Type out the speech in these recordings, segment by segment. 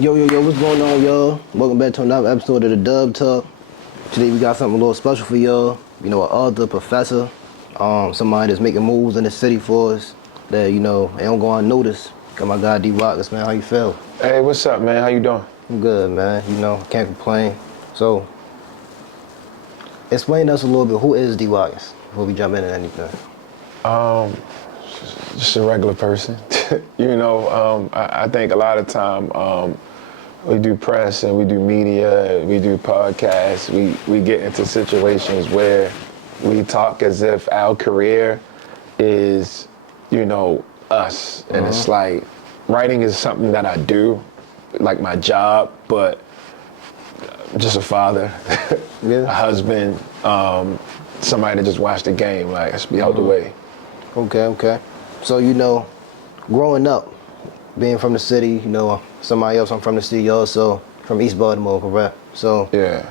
Yo, what's going on, y'all? Welcome back to another episode of the Dub Talk. Today we got something a little special for y'all. You know, an author, professor, somebody that's making moves in the city for us that, you know, they don't go unnoticed. Got my guy D.Watkins, man. How you feel? Hey, what's up, man? How you doing? I'm good, man. You know, can't complain. So, explain to us a little bit, who is D.Watkins before we jump into anything? Just a regular person. I think a lot of time we do press and we do media, we do podcasts, we get into situations where we talk as if our career is, us. And it's like, writing is something that I do, like my job, but I'm just a father, a husband, somebody that just watched the game, like, let's be out the way. Okay. So, you know, growing up, being from the city, you know, somebody else, I'm from the city also, from East Baltimore, correct? So, Yeah.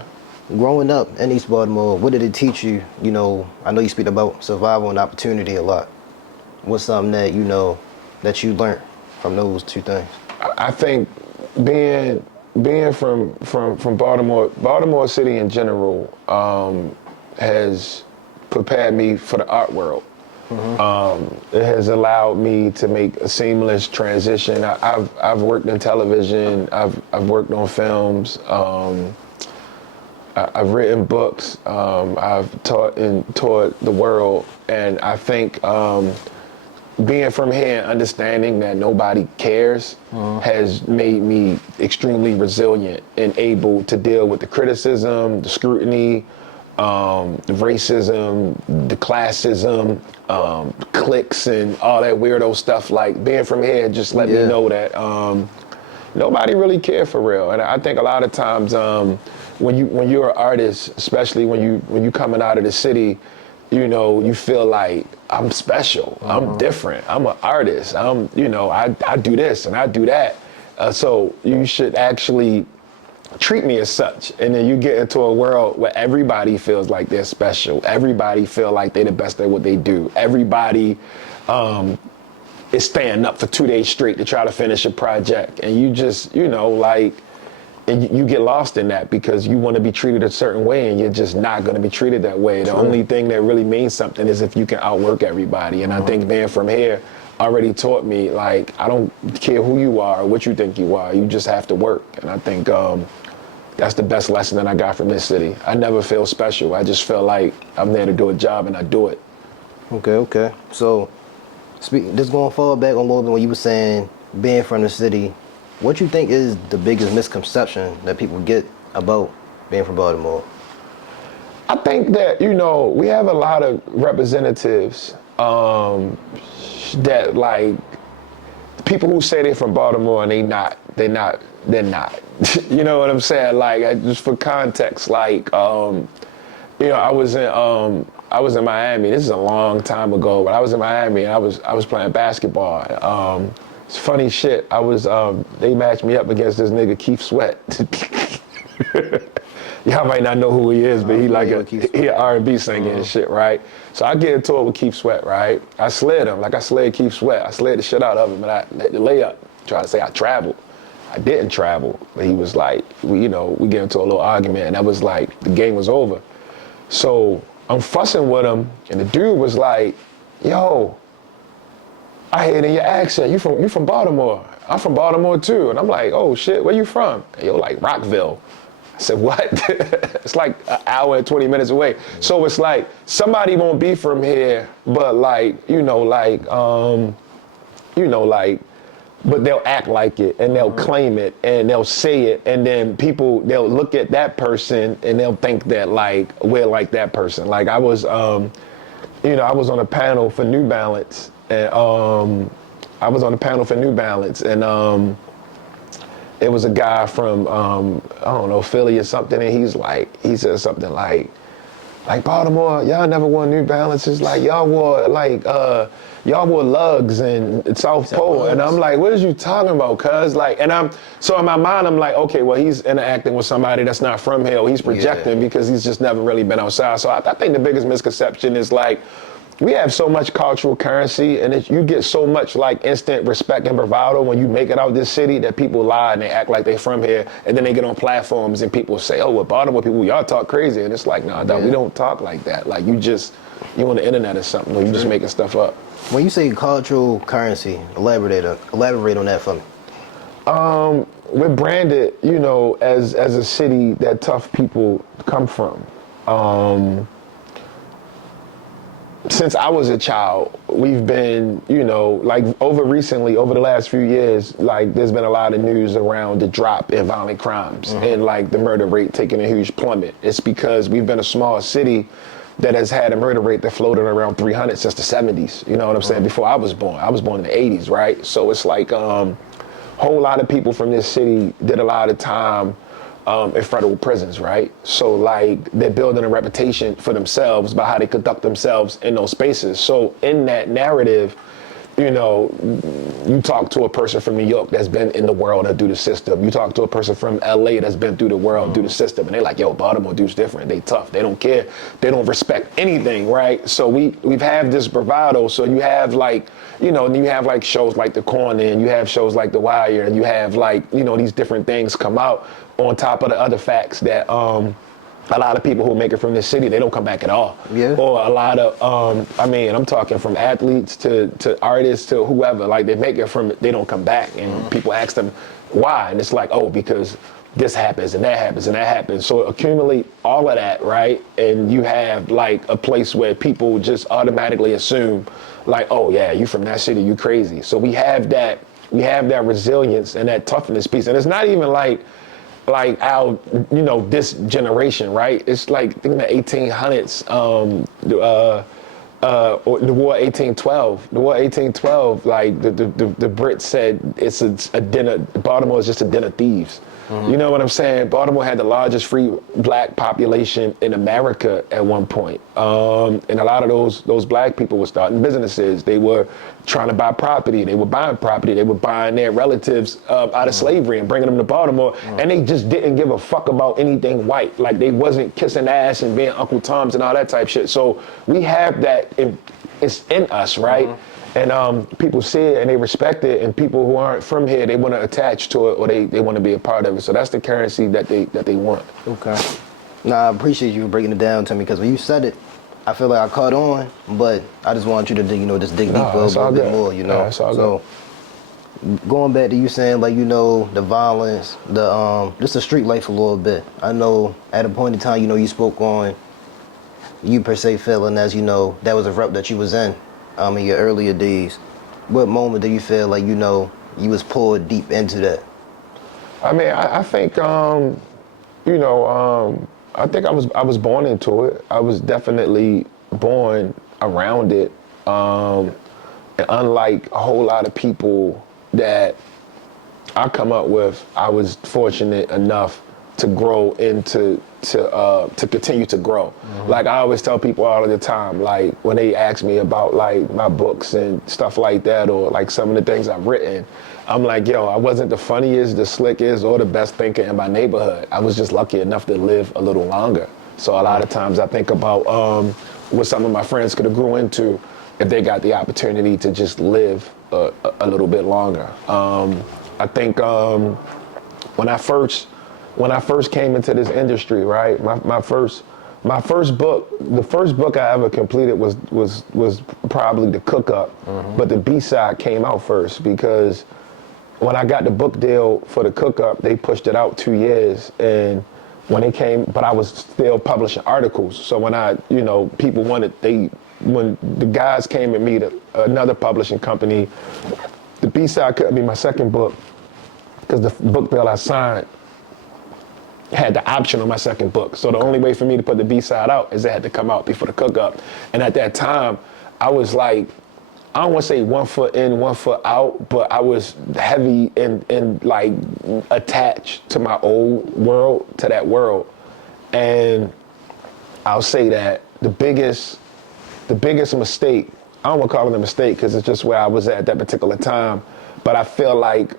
growing up in East Baltimore, what did it teach you? You know, I know you speak about survival and opportunity a lot. What's something that, you know, that you learned from those two things? I think being from Baltimore City in general, has prepared me for the art world. It has allowed me to make a seamless transition. I've worked in television. I've worked on films. I've written books. I've taught the world, and I think being from here and understanding that nobody cares has made me extremely resilient and able to deal with the criticism, the scrutiny, the racism, the classism, cliques, and all that weirdo stuff. Like, being from here just let me know that nobody really cares for real. And I think a lot of times when you're an artist, especially when you coming out of the city, you feel like I'm special, I'm different, I'm an artist, I do this and I do that. So you should actually treat me as such. And then you get into a world where everybody feels like they're special. Everybody feel like they're the best at what they do. Everybody is staying up for 2 days straight to try to finish a project. And you just, and you get lost in that because you want to be treated a certain way and you're just not going to be treated that way. The only thing that really means something is if you can outwork everybody. And I think being from here already taught me, like, I don't care who you are or what you think you are, you just have to work. And I think that's the best lesson that I got from this city. I never feel special. I just feel like I'm there to do a job and I do it. Okay. So, just going forward back on a little bit when you were saying being from the city, what you think is the biggest misconception that people get about being from Baltimore? I think that, we have a lot of representatives that, like, people who say they're from Baltimore and they're not. You know what I'm saying? Like, just for context, like, I was in Miami. This is a long time ago, but I was in Miami and I was playing basketball. It's funny shit. They matched me up against this nigga Keith Sweat. Y'all might not know who he is, but he an R&B singer and shit, right? So I get into it with Keith Sweat, right? I slid him, like I slid Keith Sweat. I slid the shit out of him, and I let the layup. Try to say I traveled. I didn't travel, but he was like, we get into a little argument, and that was like, the game was over. So I'm fussing with him, and the dude was like, yo, I hear it in your accent, you from Baltimore. I'm from Baltimore too. And I'm like, oh shit, where you from? And yo, like Rockville. I said, what? It's like an hour and 20 minutes away. So it's like, somebody won't be from here, but but they'll act like it and they'll claim it and they'll say it, and then they'll look at that person and they'll think that, like, we're like that person. Like, I was on a panel for New Balance, and it was a guy from I don't know, Philly or something, and he said something like Baltimore, y'all never wore New Balances, like y'all wore lugs and South Pole. And I'm like, what is you talking about, cuz? Like, and so in my mind, I'm like, okay, well, he's interacting with somebody that's not from here, or he's projecting because he's just never really been outside. So I think the biggest misconception is, like, we have so much cultural currency, and you get so much like instant respect and bravado when you make it out this city that people lie and they act like they from here, and then they get on platforms and people say, "Oh, well, Baltimore people, y'all talk crazy," and it's like, nah, dog, we don't talk like that. Like you on the internet or something, or you just making stuff up. When you say cultural currency, elaborate on that for me. We're branded, as a city that tough people come from. Since I was a child, we've been, like over the last few years, like there's been a lot of news around the drop in violent crimes and like the murder rate taking a huge plummet. It's because we've been a small city that has had a murder rate that floated around 300 since the 70s. You know what I'm saying? Before I was born in the 80s, right? So it's like whole lot of people from this city did a lot of time in federal prisons, right? So like they're building a reputation for themselves by how they conduct themselves in those spaces. So in that narrative, you talk to a person from New York that's been in the world and through the system. You talk to a person from LA that's been through the world, through the system, and they're like, yo, Baltimore dude's different. They tough. They don't care. They don't respect anything, right? So we've had this bravado. So you have like, you have like shows like The Corner, and you have shows like The Wire, and you have like, these different things come out on top of the other facts that a lot of people who make it from this city, they don't come back at all. Yeah. Or a lot of, I'm talking from athletes to artists to whoever, like they make it from, they don't come back. And people ask them why. And it's like, oh, because this happens and that happens and that happens. So accumulate all of that, right? And you have like a place where people just automatically assume like, oh yeah, you from that city, you crazy. So we have that resilience and that toughness piece. And it's not even like our, this generation, right? It's like, I think the 1800s, or the War 1812. The War 1812, like the Brits said it's a den of, Baltimore is just a den of thieves. You know what I'm saying? Baltimore had the largest free black population in America at one point. And a lot of those black people were starting businesses. They were trying to buy property. They were buying property. They were buying their relatives out of slavery and bringing them to Baltimore. And they just didn't give a fuck about anything white. Like they wasn't kissing ass and being Uncle Toms and all that type shit. So we have that, it's in us, right? And people see it and they respect it, and people who aren't from here, they want to attach to it, or they want to be a part of it. So that's the currency that they want. Okay. Nah, I appreciate you breaking it down to me, because when you said it, I feel like I caught on, but I just want you to just dig deeper a little bit more, Yeah, it's all so going back to you saying like, the violence, just the street life a little bit. I know at a point in time, you spoke on you per se feeling as, that was a rep that you was in your earlier days. What moment do you feel like, you was pulled deep into that? I mean, I think, I think I was born into it. I was definitely born around it. And unlike a whole lot of people that I come up with, I was fortunate enough to grow into to continue to grow. Like I always tell people all of the time, like when they ask me about like my books and stuff like that, or like some of the things I've written, I'm like, yo, I wasn't the funniest, the slickest, or the best thinker in my neighborhood. I was just lucky enough to live a little longer. So a lot of times I think about what some of my friends could have grew into if they got the opportunity to just live a little bit longer. I think when I first came into this industry, right? My first book, the first book I ever completed was probably The Cook Up, but the B-side came out first, because when I got the book deal for The Cook Up, they pushed it out 2 years, and when it came, but I was still publishing articles. So when when the guys came at me, another publishing company, the B-side couldn't be my second book, because the book deal I signed had the option on my second book. So the only way for me to put the B-side out is it had to come out before The Cook Up. And at that time, I was like, I don't want to say 1 foot in, 1 foot out, but I was heavy and like attached to my old world, to that world. And I'll say that the biggest mistake, I don't want to call it a mistake because it's just where I was at that particular time, but I feel like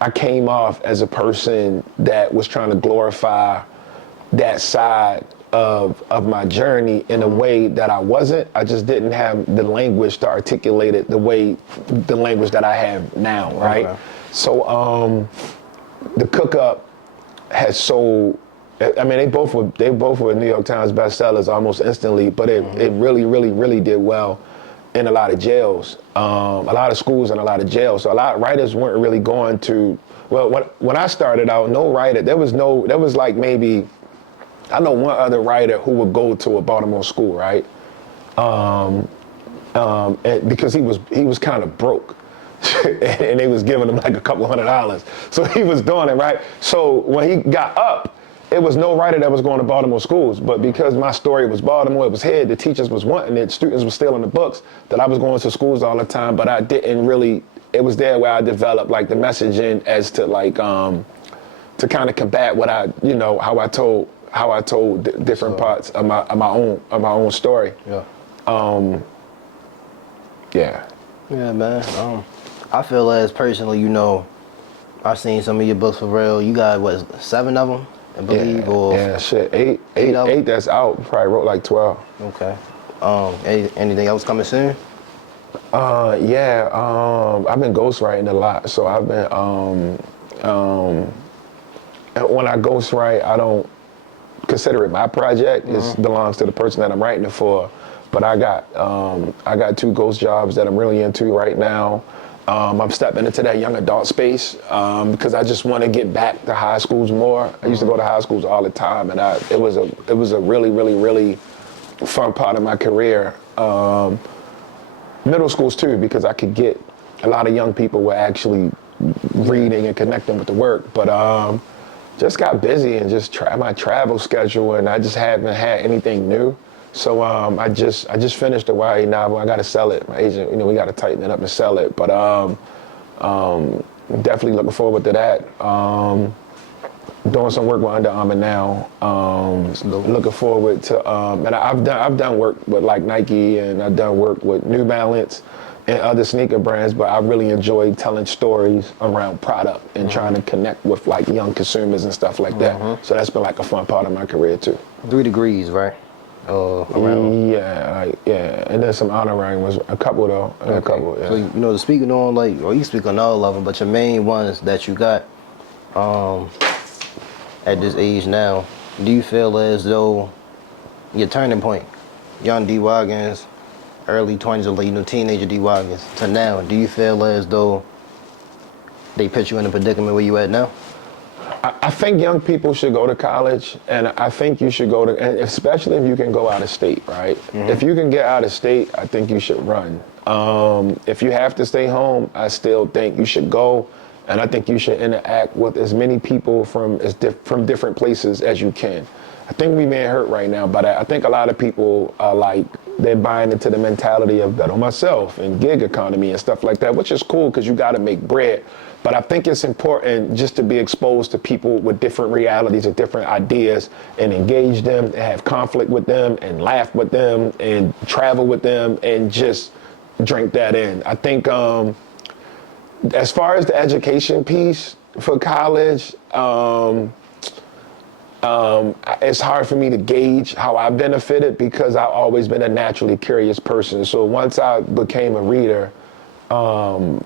I came off as a person that was trying to glorify that side of my journey in a way that I wasn't. I just didn't have the language to articulate it the language that I have now, right? Okay. So the Cook Up has sold. I mean, they both were New York Times bestsellers almost instantly, but it really did well in a lot of jails, a lot of schools and a lot of jails. So a lot of writers weren't really going to. Well, when I started out, no writer. There was like maybe, I know one other writer who would go to a Baltimore school, right? And because he was kind of broke, and they was giving him like a couple $100, so he was doing it, right? So when he got up, it was no writer that was going to Baltimore schools, but because my story was Baltimore, it was here, the teachers was wanting it, students were stealing the books, that I was going to schools all the time, but I didn't really, it was there where I developed like the messaging as to like, to kind of combat what I, how I told different parts of my own story. Yeah. Yeah. Yeah, man. I feel as personally, I've seen some of your books for real. You got what, 7 of them, I believe, or shit, eight that's out. Probably wrote like 12. Okay. Anything else coming soon? I've been ghostwriting a lot, so I've been when I ghostwrite, I don't consider it my project. It belongs to the person that I'm writing it for. But I got 2 ghost jobs that I'm really into right now. I'm stepping into that young adult space because I just want to get back to high schools more. I used to go to high schools all the time, and it was a really fun part of my career. Middle schools too, because I could get a lot of young people were actually reading and connecting with the work. But just got busy and just my travel schedule, and I just haven't had anything new. So I just finished the YA novel. I got to sell it. My agent, we got to tighten it up and sell it. But definitely looking forward to that. Doing some work with Under Armour now. Looking forward to and I've done work with like Nike, and I've done work with New Balance and other sneaker brands. But I really enjoy telling stories around product and trying to connect with like young consumers and stuff like that. So that's been like a fun part of my career too. 3 degrees, right? Around. Yeah, and then some honorary ones, a couple though, and a couple. Yeah. So speaking on you speak on all of them, but your main ones that you got at this age now, do you feel as though your turning point, young D.Watkins, early 20s or teenager D.Watkins to now, do you feel as though they put you in a predicament where you at now? I think young people should go to college, and I think you should go to, and especially if you can go out of state, right? If you can get out of state, I think you should run. If you have to stay home, I still think you should go, and I think you should interact with as many people from different places as you can. I think we being hurt right now, but I think a lot of people are like, they're buying into the mentality of bet on myself and gig economy and stuff like that, which is cool because you got to make bread. But I think it's important just to be exposed to people with different realities and different ideas and engage them and have conflict with them and laugh with them and travel with them and just drink that in. I think as far as the education piece for college, it's hard for me to gauge how I benefited because I've always been a naturally curious person. So once I became a reader, I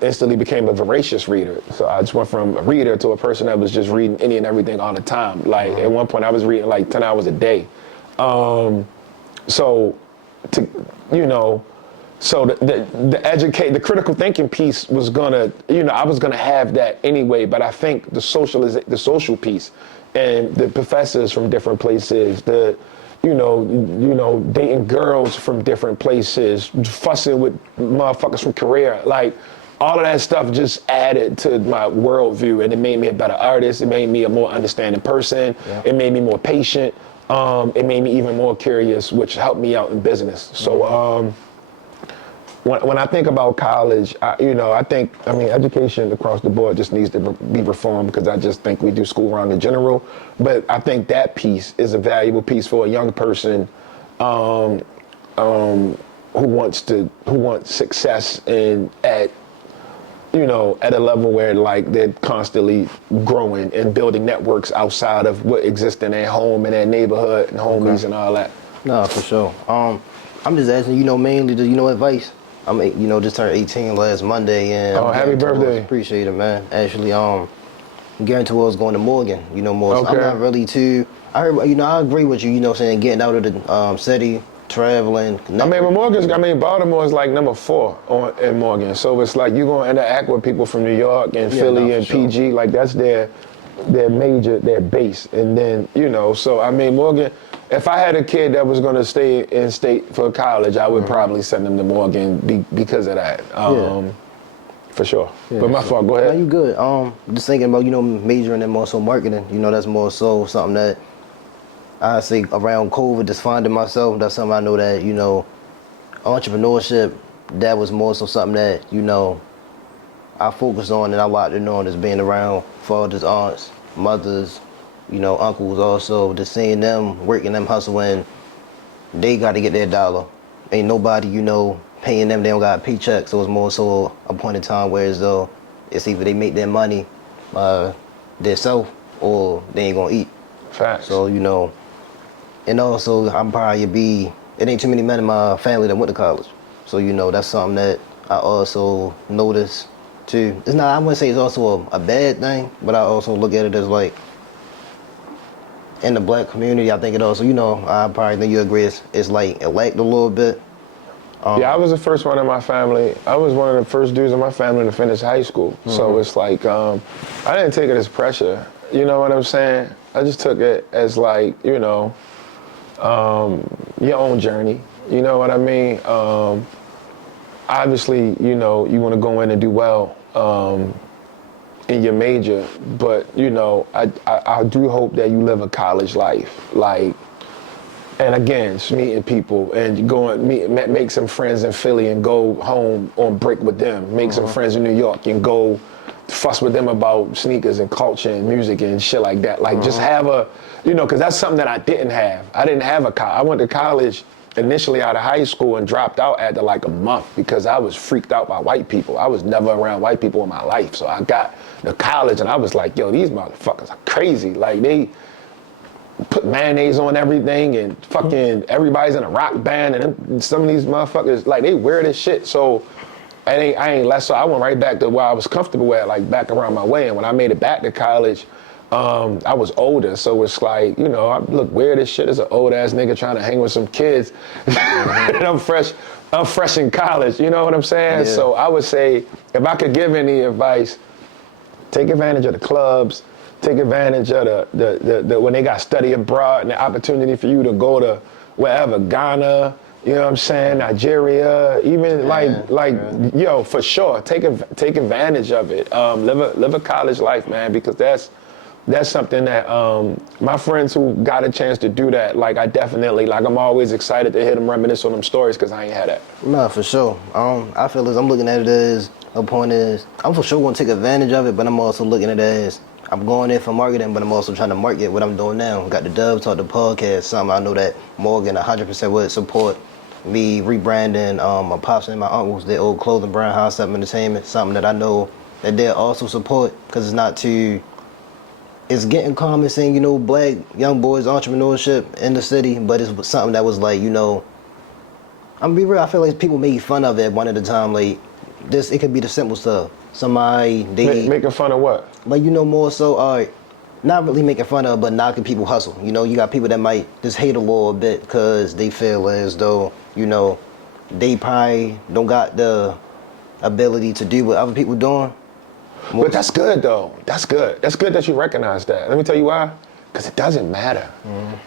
instantly became a voracious reader. So I just went from a reader to a person that was just reading any and everything all the time. Like at one point I was reading like 10 hours a day. So the critical thinking piece was gonna, I was gonna have that anyway, but I think the social piece and the professors from different places, dating girls from different places, fussing with motherfuckers from Korea, like all of that stuff just added to my worldview, and it made me a better artist. It made me a more understanding person. Yeah. It made me more patient. It made me even more curious, which helped me out in business. So when I think about college, I think education across the board just needs to be reformed because I just think we do school wrong in general. But I think that piece is a valuable piece for a young person who wants success at you know, at a level where like they're constantly growing and building networks outside of what exists in their home and their neighborhood and homies and all that. No, for sure. I'm just asking, you know, mainly to, you know, advice. You know, just turned 18 last Monday, and Oh, happy birthday! Appreciate it, man. Actually, I'm getting towards going to Morgan. You know, more. Okay. I'm not really too. I heard, you know, I agree with you. You know, saying getting out of the city, traveling. Baltimore is like number 4 in Morgan, so it's like you're gonna interact with people from New York and Philly and sure. PG. Like that's their their base, and then you know, so I mean Morgan. If I had a kid that was going to stay in state for college, I would probably send them to Morgan because of that. For sure. Yeah, but my fault, go ahead. No, you good. Just thinking about, you know, majoring in more so marketing. You know, that's more so something that I say around COVID, just finding myself. That's something I know that, you know, entrepreneurship, that was more so something that, you know, I focused on and I locked in on, is being around fathers, aunts, mothers, you know, uncles also, just seeing them working, them hustling. They got to get their dollar. Ain't nobody, you know, paying them. They don't got a paycheck, so it's more so a point in time where as though it's either they make their money themselves or they ain't gonna eat. Facts. So, you know, and also it ain't too many men in my family that went to college. So, you know, that's something that I also noticed too. It's not, I wouldn't say it's also a bad thing, but I also look at it as like, in the black community, I think it also, you know, I probably think you agree, it's like it lacked a little bit. Yeah, I was the first one in my family. I was one of the first dudes in my family to finish high school. Mm-hmm. So it's like, I didn't take it as pressure. You know what I'm saying? I just took it as like, you know, your own journey. You know what I mean? Obviously, you know, you want to go in and do well in your major, but you know, I do hope that you live a college life, like, and again, just meeting people and make some friends in Philly and go home on break with them, make some friends in New York and go fuss with them about sneakers and culture and music and shit like that. Like just have a, you know, cause that's something that I didn't have. I didn't have I went to college initially out of high school and dropped out after like a month because I was freaked out by white people. I was never around white people in my life. So I got to college and I was like, yo, these motherfuckers are crazy. Like they put mayonnaise on everything and fucking everybody's in a rock band and some of these motherfuckers, like they weird as shit. So I ain't less, so I went right back to where I was comfortable at, like back around my way. And when I made it back to college, I was older, so it's like, you know, I look weird as shit as an old ass nigga trying to hang with some kids. And I'm fresh in college, you know what I'm saying? Yeah. So I would say, if I could give any advice, take advantage of the clubs, take advantage of the when they got study abroad and the opportunity for you to go to wherever, Ghana, you know what I'm saying, Nigeria, even yo, for sure, take advantage of it. Live a college life, man, because that's something that my friends who got a chance to do that, like I definitely, like I'm always excited to hear them reminisce on them stories because I ain't had that. No, for sure. I feel as I'm looking at it as, the point is, I'm for sure going to take advantage of it, but I'm also looking at it as, I'm going there for marketing, but I'm also trying to market what I'm doing now. Got the Dub Talk, the podcast, something I know that Morgan 100% would support me rebranding my pops and my uncles, their old clothing brand, House Up Entertainment, something that I know that they'll also support because it's not too, it's getting common saying, you know, black young boys entrepreneurship in the city, but it's something that was like, you know, I'm gonna be real, I feel like people make fun of it one at a time, like this, it could be the simple stuff. Somebody, they... Making fun of what? Like, you know, more so, not really making fun of, but knocking people hustle. You know, you got people that might just hate a little bit because they feel as though, you know, they probably don't got the ability to do what other people doing. But that's good, though. That's good. That's good that you recognize that. Let me tell you why. Because it doesn't matter.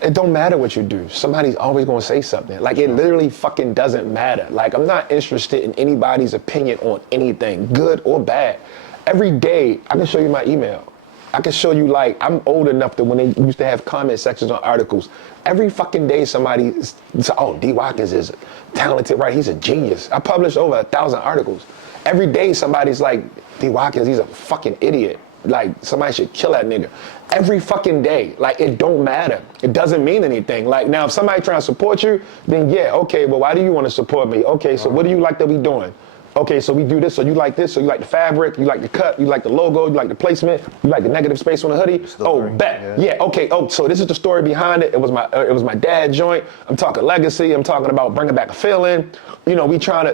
It don't matter what you do. Somebody's always going to say something. Like, it literally fucking doesn't matter. Like, I'm not interested in anybody's opinion on anything, good or bad. Every day, I can show you my email. I can show you, like, I'm old enough that when they used to have comment sections on articles, every fucking day somebody says, oh, D.Watkins is talented, right? He's a genius. I published over 1,000 articles. Every day somebody's like, D.Watkins, he's a fucking idiot. Like, somebody should kill that nigga. Every fucking day. Like, it don't matter. It doesn't mean anything. Like, now, if somebody trying to support you, then yeah, okay, but why do you want to support me? Okay, so what do you like that we doing? Okay, so we do this, so you like this, so you like the fabric, you like the cut, you like the logo, you like the placement, you like the negative space on the hoodie. Story. Oh, bet. Yeah, okay. Oh, so this is the story behind it. It was my dad joint. I'm talking legacy. I'm talking about bringing back a feeling. You know,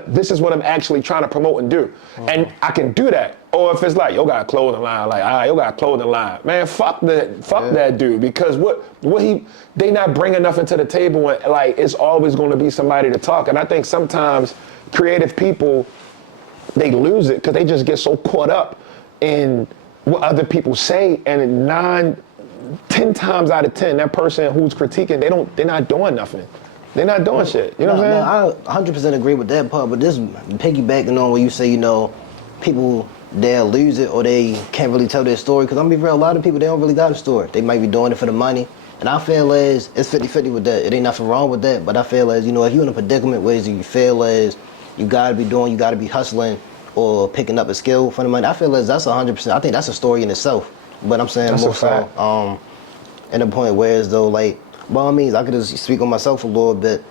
this is what I'm actually trying to promote and do. And I can do that. Or if it's like, yo got a clothing line, like, all right, yo got a clothing line. Man, fuck that dude. Because they not bringing nothing to the table, and like, it's always going to be somebody to talk. And I think sometimes creative people, they lose it because they just get so caught up in what other people say, and 10 times out of 10, that person who's critiquing, they're not doing nothing. They're not doing shit. You know what I'm saying? I 100% agree with that part, but this piggybacking on what you say, you know, people, they'll lose it or they can't really tell their story. Because I'm gonna be real, a lot of people, they don't really got a story. They might be doing it for the money. And I feel as it's 50-50 with that. It ain't nothing wrong with that, but I feel as, you know, if you're in a predicament where you feel as you gotta be hustling or picking up a skill for the money, I feel as that's 100%. I think that's a story in itself. But I'm saying that's more so, in the point where as though, like, by all means, I could just speak on myself a little bit.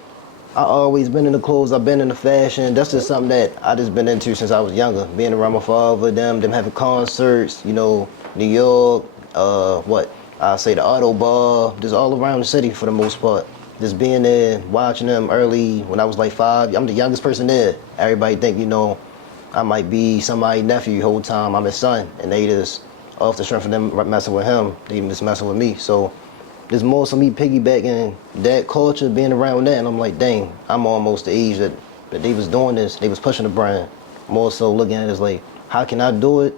I always been in the clothes, I've been in the fashion. That's just something that I just been into since I was younger. Being around my father, them having concerts, you know, New York, I say the Auto Bar, just all around the city for the most part. Just being there, watching them early when I was like 5. I'm the youngest person there. Everybody think, you know, I might be somebody's nephew the whole time. I'm his son. And they just, off the strength of them messing with him, they just messing with me. So there's more so me piggybacking that culture, being around that, and I'm like, dang, I'm almost the age that they was doing this. They was pushing the brand. More so looking at it as like, how can I do it?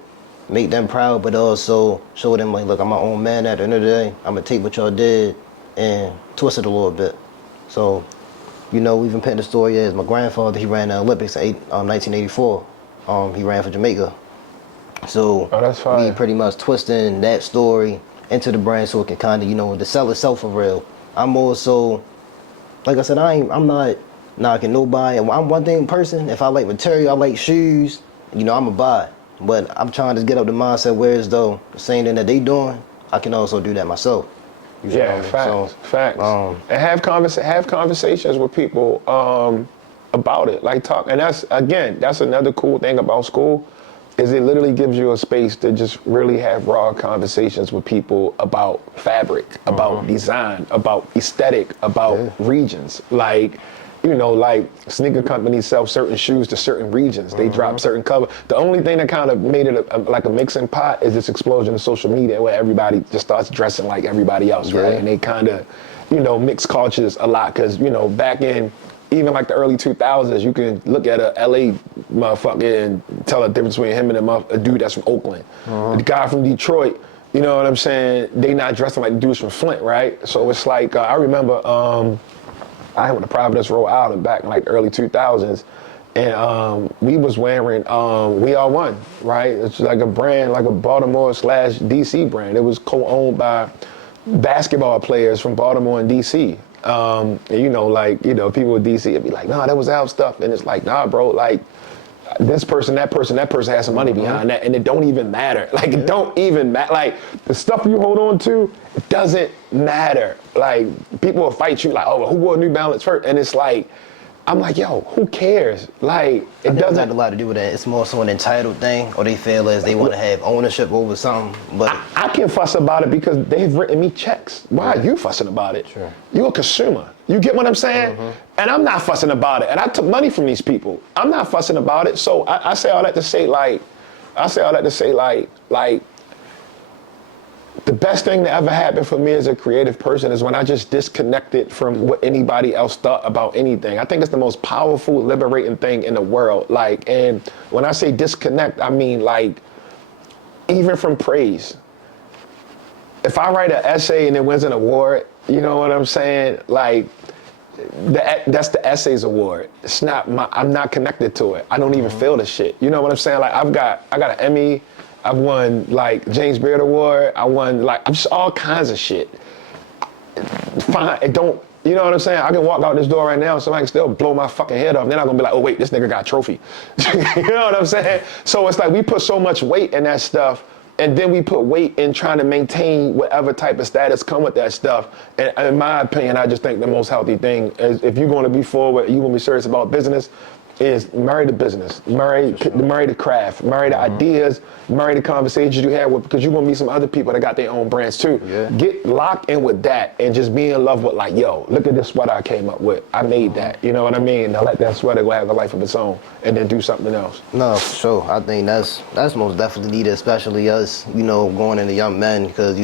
Make them proud, but also show them like, look, I'm my own man at the end of the day. I'm gonna take what y'all did and twist it a little bit. So, you know, we've been painting the story as my grandfather, he ran the Olympics in 1984. He ran for Jamaica. So that's fine. we pretty much twisting that story into the brand so it can kind of, you know, to sell itself for real. I'm more so, like I said, I'm not knocking nobody. I'm one thing person, if I like material, I like shoes, you know, I'm a buy. But I'm trying to get up the mindset where as though the same thing that they doing, I can also do that myself. Yeah, facts. And have conversations with people about it, like talk. And that's another cool thing about school, is it literally gives you a space to just really have raw conversations with people about fabric, about design, about aesthetic, about regions. Like, you know, like sneaker companies sell certain shoes to certain regions. They drop certain color. The only thing that kind of made it like a mixing pot is this explosion of social media where everybody just starts dressing like everybody else, right? And they kind of, you know, mix cultures a lot. Because, you know, back in even like the early 2000s, you can look at a LA motherfucker and tell the difference between him and a dude that's from Oakland. The guy from Detroit, you know what I'm saying? They not dressing like dudes from Flint, right? So it's like, I remember I went to Providence, Rhode Island back in like the early 2000s, and we was wearing We Are One, right? It's like a brand, like a Baltimore / DC brand. It was co-owned by basketball players from Baltimore and DC. And you know, like, you know, people in DC would be like, nah, that was our stuff. And it's like, nah, bro, like, this person has some money behind that, and it don't even matter. Like, it don't even matter. Like, the stuff you hold on to, it doesn't matter. Like, people will fight you like, oh, well, who wore New Balance first? And it's like, I'm like, yo, who cares? Like, it doesn't have a lot to do with that. It's more so an entitled thing, or they feel as they want to have ownership over something. But I can fuss about it because they've written me checks. Why are you fussing about it? Sure. You're a consumer. You get what I'm saying? And I'm not fussing about it. And I took money from these people. I'm not fussing about it. So I say all that to say like, the best thing that ever happened for me as a creative person is when I just disconnected from what anybody else thought about anything. I think it's the most powerful, liberating thing in the world. Like, and when I say disconnect, I mean like, even from praise. If I write an essay and it wins an award, you know what I'm saying? Like, that's the Essays Award. It's not I'm not connected to it. I don't even feel the shit. You know what I'm saying? Like, I got an Emmy. I've won like James Beard Award. I won like, I'm just all kinds of shit. Fine, it don't, you know what I'm saying? I can walk out this door right now and somebody can still blow my fucking head off. Then I'm gonna be like, oh wait, this nigga got a trophy. You know what I'm saying? So it's like we put so much weight in that stuff, and then we put weight in trying to maintain whatever type of status come with that stuff. And in my opinion, I just think the most healthy thing is if you're gonna be forward, you're gonna be serious about business, is marry the business, marry the craft, marry the ideas, marry the conversations you have with, because you're gonna meet some other people that got their own brands too. Yeah. Get locked in with that and just be in love with, like, yo, look at this sweater I came up with. I made that. You know what I mean? Now let that sweater go have a life of its own and then do something else. No, for sure. I think that's most definitely needed, especially us, going into young men, because,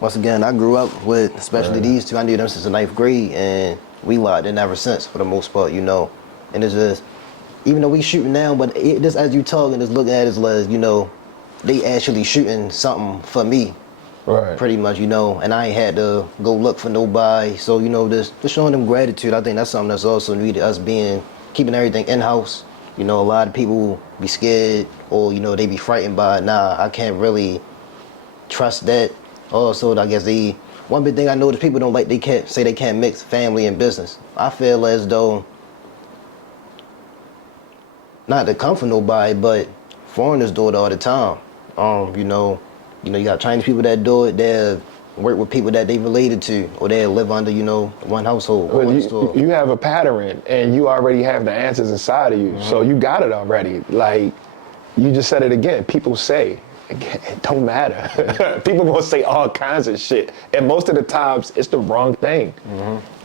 once again, I grew up with, especially these two, I knew them since the 9th grade, and we locked in ever since, for the most part, And it's just, even though we shooting now, but just as you talk and just looking at it as, they actually shooting something for me. Right. Pretty much, and I ain't had to go look for nobody. So, just showing them gratitude, I think that's something that's also needed, us keeping everything in-house. A lot of people be scared or, they be frightened by, I can't really trust that. Also, I guess one big thing I notice people don't like, they can't mix family and business. I feel as though, not to come for nobody, but foreigners do it all the time. You got Chinese people that do it. They work with people that they related to, or they live under, one household. Well, you have a pattern, and you already have the answers inside of you, so you got it already. Like, you just said it again. People say, it don't matter. People gonna say all kinds of shit, and most of the times, it's the wrong thing.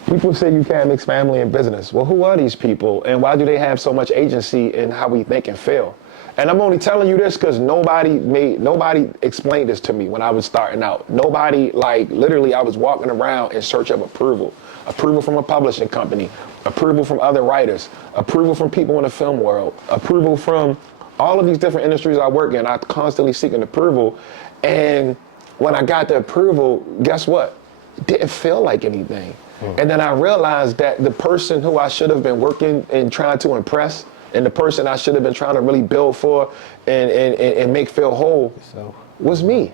People say you can't mix family and business. Well, who are these people, and why do they have so much agency in how we think and feel? And I'm only telling you this because nobody explained this to me when I was starting out. Nobody, literally, I was walking around in search of approval. Approval from a publishing company, approval from other writers, approval from people in the film world, approval from all of these different industries I work in. I constantly seeking approval. And when I got the approval, guess what? It didn't feel like anything. And then I realized that the person who I should have been working and trying to impress, and the person I should have been trying to really build for and make feel whole was me.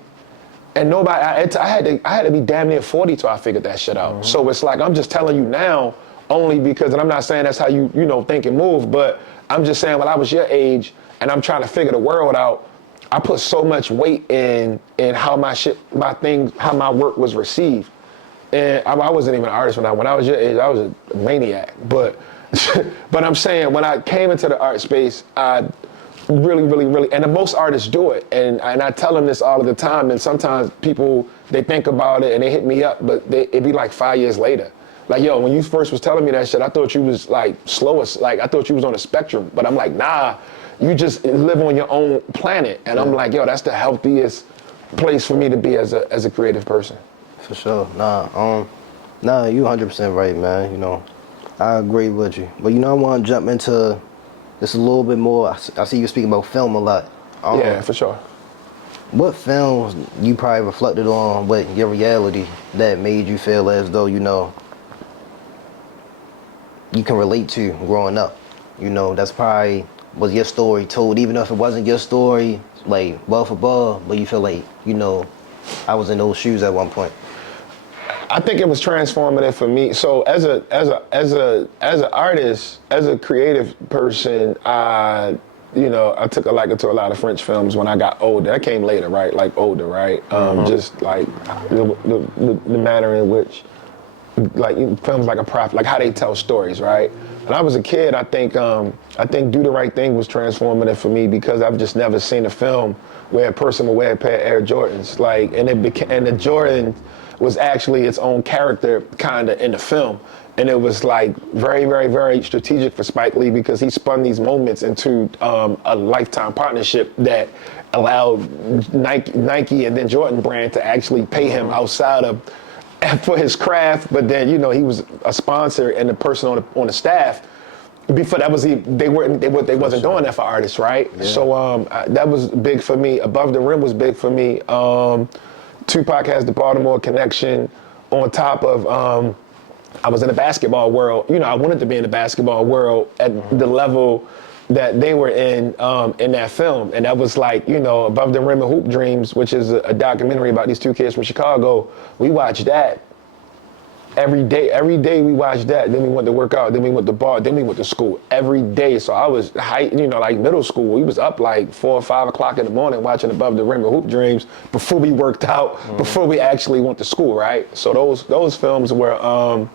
And nobody, I had to be damn near 40 till I figured that shit out. So it's like, I'm just telling you now, only because, and I'm not saying that's how you think and move, but I'm just saying when I was your age and I'm trying to figure the world out, I put so much weight in how how my work was received. And I wasn't even an artist when I was your age. I was a maniac. But I'm saying when I came into the art space, I really, and most artists do it. And I tell them this all of the time. And sometimes people, they think about it and they hit me up, but it'd be like 5 years later. Like, yo, when you first was telling me that shit, I thought you was slowest. I thought you was on a spectrum. But I'm like, nah, you just live on your own planet. And I'm like, yo, that's the healthiest place for me to be as a creative person. For sure. Nah, you 100% right, man. I agree with you. But I want to jump into this a little bit more. I see you speaking about film a lot. Yeah, for sure. What films you probably reflected on with your reality that made you feel as though, you can relate to growing up? That's probably was your story told, even if it wasn't your story, word for word, but you feel like, I was in those shoes at one point. I think it was transformative for me. So as an artist, as a creative person, I took a liking to a lot of French films when I got older. That came later, right? Older, right? Just the manner in which, films like A Prophet, how they tell stories, right? When I was a kid, I think Do the Right Thing was transformative for me because I've just never seen a film where a person would wear a pair of Air Jordans, and the Jordan was actually its own character kind of in the film. And it was very, very, very strategic for Spike Lee because he spun these moments into a lifetime partnership that allowed Nike and then Jordan brand to actually pay him outside of for his craft, but then he was a sponsor and the person on the staff. Before that they wasn't doing that for artists, right? Yeah. So that was big for me. Above the Rim was big for me. Tupac has the Baltimore connection. On top of, I was in the basketball world. I wanted to be in the basketball world at the level that they were in that film. And that was Above the Rim and Hoop Dreams, which is a documentary about these two kids from Chicago. We watched that every day. Every day we watched that. Then we went to work out. Then we went to bar. Then we went to school every day. So I was middle school. We was up 4 or 5 o'clock in the morning watching Above the Rim and Hoop Dreams before we worked out, before we actually went to school, right? So those films were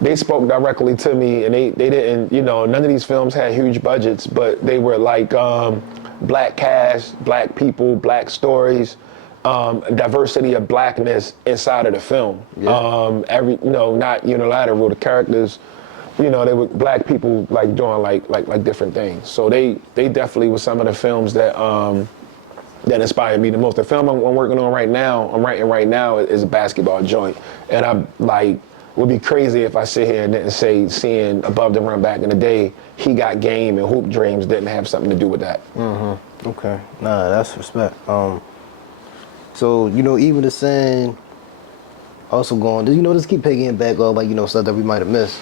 they spoke directly to me, and they didn't, none of these films had huge budgets, but they were like black cast, black people, black stories, diversity of blackness inside of the film. Yeah. Not unilateral. The characters, they were black people like doing like different things. So they definitely were some of the films that that inspired me the most. The film I'm working on right now, I'm writing right now, is a basketball joint, and I'm like, would be crazy if I sit here and didn't say seeing Above the Run back in the day, He Got Game and Hoop Dreams didn't have something to do with that. Mm-hmm. Okay. Nah, that's respect. So, even the saying, also going, just keep picking back up, like, stuff that we might have missed.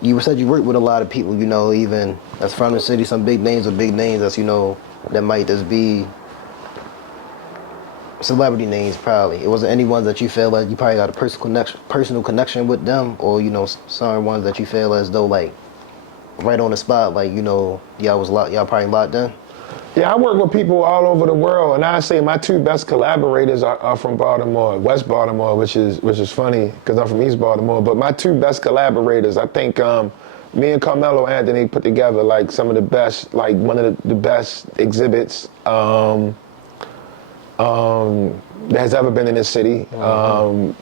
You said you work with a lot of people, even that's from the city, some big names that's, that might just be celebrity names probably. It wasn't any ones that you feel like you probably got a personal connection with them, or some ones that you feel as though like right on the spot, like y'all probably locked in. Yeah, I work with people all over the world, and I say my two best collaborators are from Baltimore, West Baltimore, which is funny because I'm from East Baltimore. But my two best collaborators, I think, me and Carmelo Anthony put together like some of the best, like one of the best exhibits that has ever been in this city.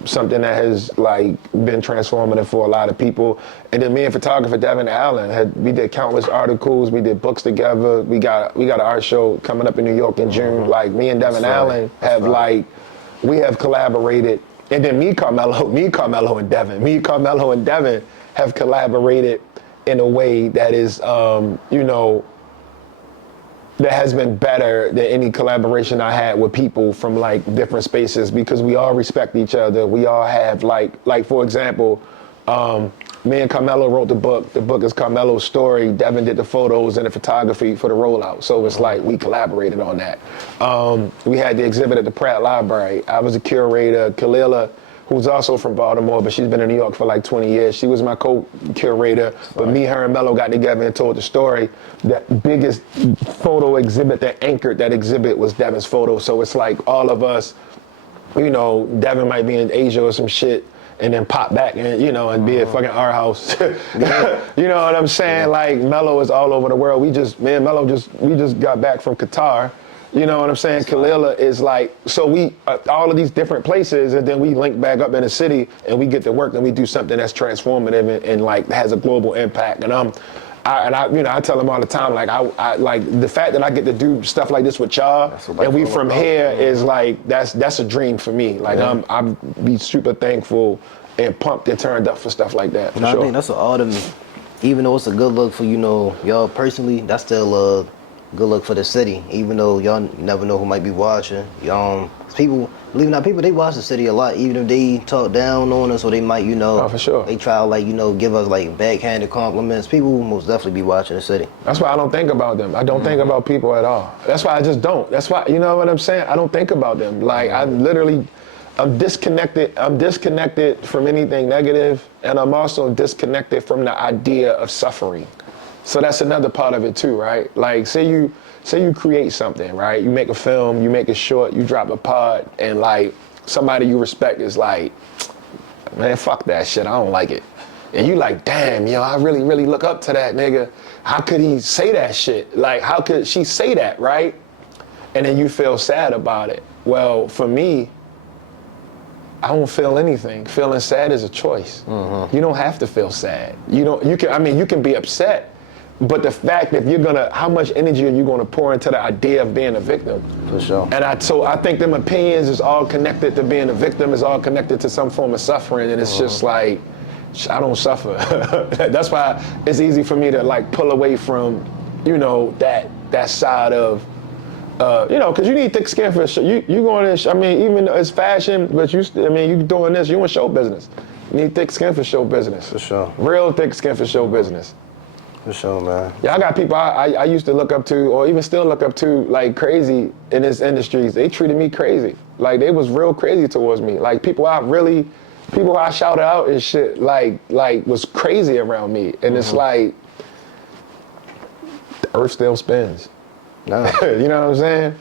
Something that has like been transformative for a lot of people. And then me and photographer Devin Allen we did countless articles. We did books together. We got an art show coming up in New York in June. Like me and Devin Allen we have collaborated. And then me, Carmelo and Devin have collaborated in a way that is, that has been better than any collaboration I had with people from like different spaces, because we all respect each other. We all have like for example, me and Carmelo wrote the book. The book is Carmelo's story. Devin did the photos and the photography for the rollout. So it's like we collaborated on that. We had the exhibit at the Pratt Library. I was a curator. Kalila, who's also from Baltimore, but she's been in New York for like 20 years. She was my co-curator, but me, her, and Mello got together and told the story. The biggest photo exhibit that anchored that exhibit was Devin's photo. So it's like all of us, Devin might be in Asia or some shit, and then pop back and, and be at fucking our house. You know what I'm saying? Yeah. Like Mello is all over the world. Me and Mello we just got back from Qatar. You know what I'm saying? Kalila is like, so we, all of these different places, and then we link back up in the city and we get to work and we do something that's transformative and like has a global impact. And I tell them all the time, like I like the fact that I get to do stuff like this with y'all, and we from here is like, that's a dream for me. Like I'd be super thankful and pumped and turned up for stuff like that. For sure. I think that's what all them, even though it's a good look for, y'all personally, that's still good luck for the city, even though y'all never know who might be watching. People, believe it or not, people, they watch the city a lot, even if they talk down on us, or they might, oh, for sure. They try to, give us like backhanded compliments. People will most definitely be watching the city. That's why I don't think about them. I don't think about people at all. That's why I just don't. That's why, you know what I'm saying? I don't think about them. Like, I'm disconnected. I'm disconnected from anything negative, and I'm also disconnected from the idea of suffering. So that's another part of it too, right? Like, say you create something, right? You make a film, you make a short, you drop a pod, and like somebody you respect is like, man, fuck that shit, I don't like it. And you like, damn, I really, really look up to that nigga. How could he say that shit? Like, how could she say that, right? And then you feel sad about it. Well, for me, I don't feel anything. Feeling sad is a choice. Mm-hmm. You don't have to feel sad. You can be upset. But the fact that how much energy are you gonna pour into the idea of being a victim? For sure. And I think them opinions is all connected to being a victim, is all connected to some form of suffering, and it's just like, I don't suffer. That's why it's easy for me to like pull away from, that side of, because you need thick skin for shit. You going in, even though it's fashion, but you doing this, you in show business. You need thick skin for show business. For sure. Real thick skin for show business. For sure, man. Yeah, I got people I used to look up to, or even still look up to, like crazy in this industry. They treated me crazy. Like, they was real crazy towards me. Like, people I shouted out and shit, like was crazy around me. And it's like, the earth still spins. Nah. You know what I'm saying?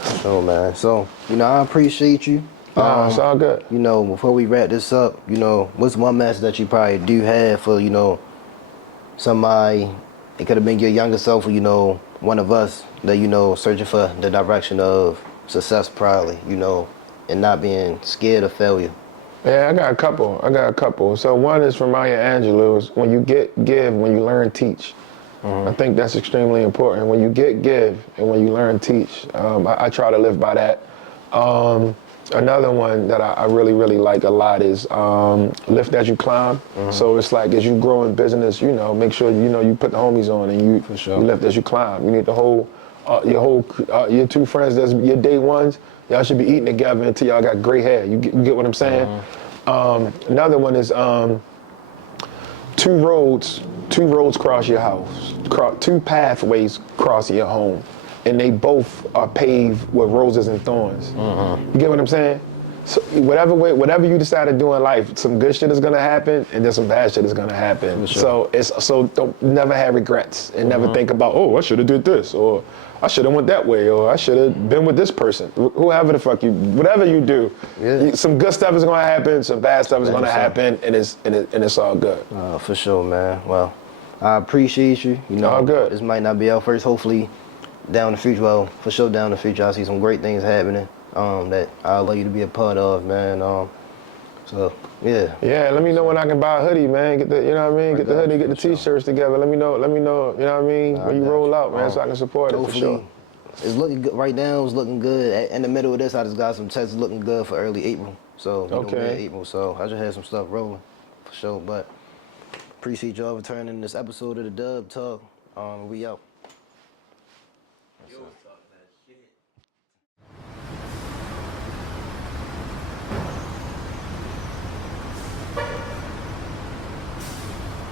For sure, man. So, I appreciate you. Nah, it's all good. You know, before we wrap this up, you know, what's one message that you probably do have for, you know, somebody, it could have been your younger self or, you know, one of us that, you know, searching for the direction of success probably, you know, and not being scared of failure. Yeah, I got a couple. So one is from Maya Angelou's, when you give, when you learn, teach. I think that's extremely important. When you give, and when you learn, teach. I try to live by that. Another one that I really, really like a lot is lift as you climb. So it's like as you grow in business, you know, make sure, you know, you put the homies on and you lift as you climb. You need the whole, your two friends that's your day ones, y'all should be eating together until y'all got gray hair. You get what I'm saying? Another one is two roads cross your house, two pathways cross your home, and they both are paved with roses and thorns. You get what I'm saying? So whatever you decide to do in life, some good shit is gonna happen, and then some bad shit is gonna happen. Sure. So don't never have regrets, and never think about, oh, I should have did this, or I should have went that way, or I should have been with this person. Whoever the fuck whatever you do, some good stuff is gonna happen, some bad stuff is gonna happen, and it's all good. For sure, man. Well, I appreciate you. You know, All good. This might not be our first. Hopefully, down the future, well, for sure, down the future, I see some great things happening that I'd love you to be a part of, man. So, yeah. Yeah, let me know when I can buy a hoodie, man. Get the, you know what I mean? Get the hoodie, get the t-shirts together. Let me know, you know what I mean? When you roll out, man, so I can support it for sure. It's looking good right now. It's looking good. In the middle of this, I just got some texts looking good for early April. So, you know, mid-April. So, I just had some stuff rolling for sure. But appreciate y'all returning this episode of the Dub Talk. We out.